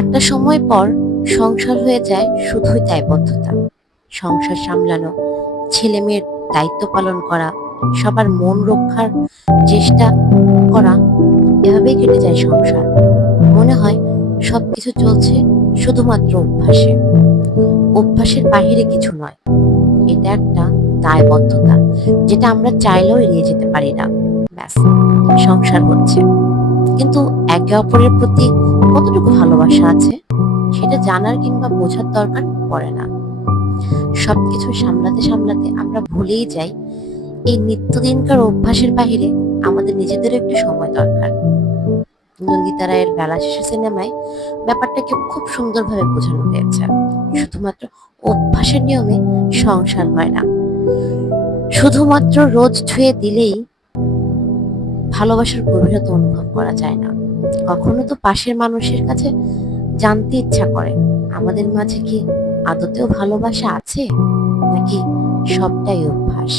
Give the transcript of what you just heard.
একটা সময় পর সংসার হয়ে যায় শুধুই দায়বদ্ধতা। সংসার সামলানো, ছেলে মেয়ের দায়িত্ব পালন করা, সবার মন রক্ষার চেষ্টা করা, এভাবেই কেটে যায় সংসার। মনে হয় সবকিছু চলছে শুধুমাত্র অভ্যাসে। অভ্যাসের বাহিরে কিছু নয়, এটা একটা দায়বদ্ধতা, যেটা আমরা চাইলেও এড়িয়ে যেতে পারি না। ব্যাস, সংসার হচ্ছে, কিন্তু একে অপরের প্রতি কতটুকু ভালোবাসা আছে সেটা জানার কিংবা বোঝার দরকার পড়ে না। সবকিছু সামলাতে সামলাতে আমরা ভুলেই যাই এই নিত্যদিনকার অভ্যাসের বাহিরে আমাদের নিজেদেরও একটু সময় দরকার। নন্দিতা রায়ের বেলা শেষে সিনেমায় ব্যাপারটাকে খুব সুন্দরভাবে বোঝানো হয়েছে। শুধুমাত্র অভ্যাসের নিয়মে সংসার হয় না, শুধুমাত্র রোজ ধুয়ে দিলেই ভালোবাসার গভীরতা অনুভব করা যায় না। কখনো তো পাশের মানুষের কাছে জানতে ইচ্ছা করে আমাদের মাঝে কি আদতেও ভালোবাসা আছে, নাকি সবটাই অভ্যাস।